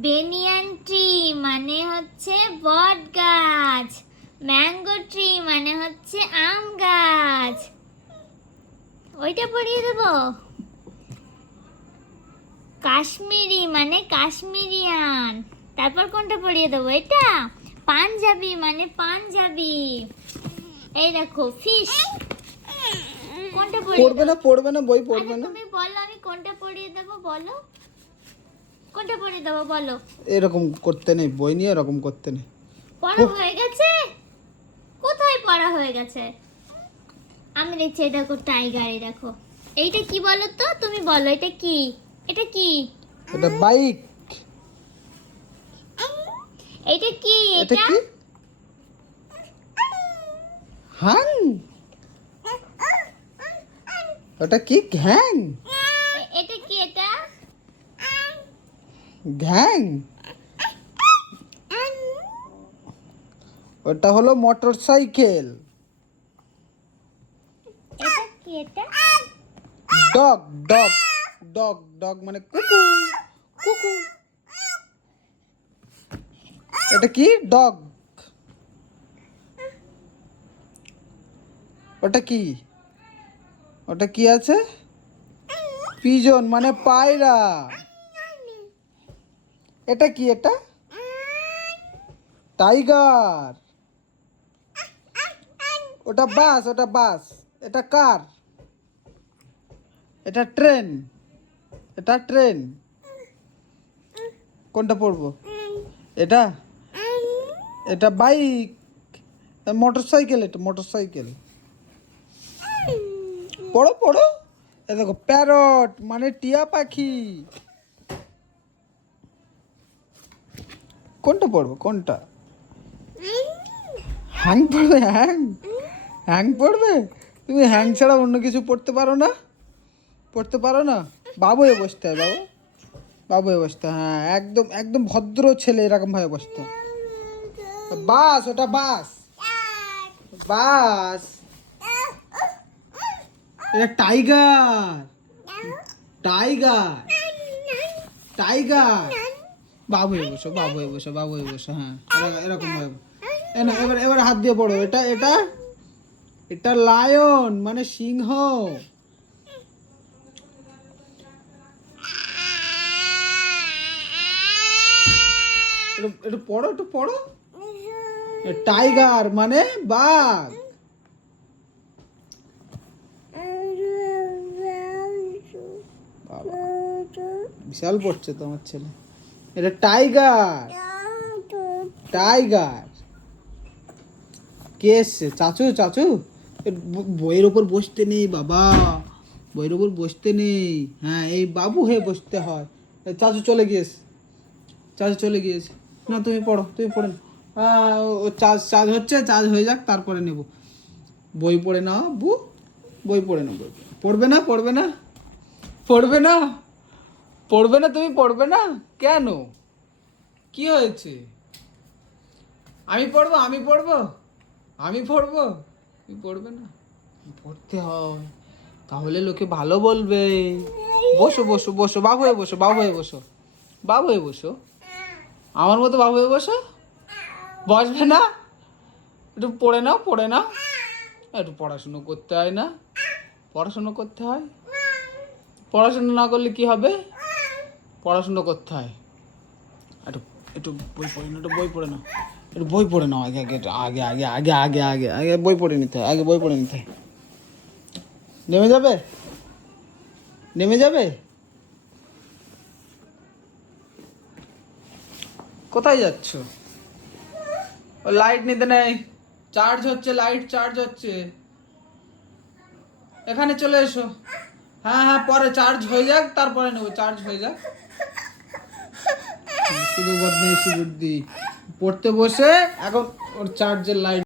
Banyan tree মানে হচ্ছে বট গাছ, ম্যাঙ্গো ট্রি মানে হচ্ছে আম গাছ। ওইটা পড়িয়ে দেবো। কাশ্মীরি মানে কাশ্মীরিয়ান, তারপর কোনটা পড়িয়ে দেবো? এটা পাঞ্জাবি মানে পাঞ্জাবি। এই দেখো ফিশ, কোনটা পড়িয়ে পড়বে না, দেবো? পড়বে না, বই আরে পড়বে না। তুমি বলো, আমি কোনটা পড়িয়ে দেবো বলো, কোনটা পড়িয়ে দেবো বলো। এরকম করতে নেই, বই নিয়ে এরকম করতে নেই। পড়া হয়ে গেছে? কোথায় পড়া হয়ে গেছে? আমি দেখছি, এই দেখো টাইগার, এই দেখো। এইটা কি বলো তো, তুমি বলো এটা কি? এটা কি? এটা বাইক। এটা কি? এটা এটা কি? হাং। ওটা কি? ঘ্যাং। এটা কি? এটা ঘ্যাং। ওটা হলো মোটর সাইকেল। এটা কি? এটা ডগ ডগ ডগ ডগ মানে কুকু কুকু। এটা কি? ডগ। ওটা কি? ওটা কি আছে? পিজন মানে পায়রা। এটা কি? এটা টাইগার। ওটা বাস, ওটা বাস। এটা কার? এটা ট্রেন। এটা ট্রেন। কোনটা পড়বো? এটা এটা বাইক। মোটর সাইকেল, এটা মোটর সাইকেল। পড়ো পড়ো। এ দেখো প্যারট মানে টিয়া পাখি। কোনটা পড়বো? কোনটা? হ্যাং পড়বে? হ্যাং? হ্যাং পড়বে? তুমি হ্যাং ছাড়া অন্য কিছু পড়তে পারো না? পড়তে পারো না? বাবু হয়ে বসতে হয়, বাবু। বাবু হয়ে বসতে হয়, হ্যাঁ, একদম একদম ভদ্র ছেলে এরকম ভাবে বসতে হয়। বাস, ওটা বাস। বাস। এটা টাইগার। টাইগার। টাইগার। বাবু হয়ে বসো, বাবু হয়ে বসো, বাবু হয়ে বসো, হ্যাঁ, এরকম ভাবে। না, এবার এবার হাত দিয়ে পড়ো। এটা এটা এটা লায়ন মানে সিংহ। একটু পড়ো, একটু পড়ো। টাইগার মানে বাঘ। বাবা, বিশাল পড়ছে তো আমার ছেলে। এটা টাইগার। টাইগার। কে এসছে? চাচু, চাচু। বইয়ের ওপর বসতে নেই বাবা, বইয়ের ওপর বসতে নেই। হ্যাঁ, এই বাবু হয়ে বসতে হয়। চাচু চলে গিয়েছে, চার্জ চলে গিয়েছে। না, তুমি পড়ো, তুমি পড়ে নাও। ও চার্জ চার্জ হচ্ছে, চার্জ হয়ে যাক তারপরে নেব। বই পড়ে নাও বু, বই পড়ে নাও। বই পড়বে না, পড়বে না, পড়বে না, পড়বে না, তুমি পড়বে না কেন? কি হয়েছে? আমি পড়বো, আমি পড়বো, আমি পড়বো। তুমি পড়বে না? পড়তে হয়, তাহলে লোকে ভালো বলবে। বসো বসো বসো, বাবু হয়ে বসো, বাবু হয়ে বসো, বাবু হয়ে বসো। আমার মতো বাবু হয়ে বসো। বসবে না? একটু পড়ে নাও, পড়ে নাও। একটু পড়াশুনো করতে হয় না? পড়াশুনো করতে হয়। পড়াশুনো না করলে কি হবে? পড়াশুনো করতে হয়। একটু একটু বই পড়ে নাও, একটু বই পড়ে নাও, একটু বই পড়ে নাও। আগে আগে আগে আগে আগে আগে আগে আগে বই পড়ে নিতে হয়, আগে বই পড়ে নিতে হয়। নেমে যাবে? নেমে যাবে? কোথায় যাচ্ছ? ও লাইট নিতে নেই, চার্জ হচ্ছে, লাইট চার্জ হচ্ছে। এখানে চলে এসো। হ্যাঁ হ্যাঁ, পরে চার্জ হয়ে যাক তারপরে নেবো, চার্জ হয়ে যাক। শুধু বদমাইশি বুদ্ধি। পড়তে বসে এখন ওর চার্জের লাইট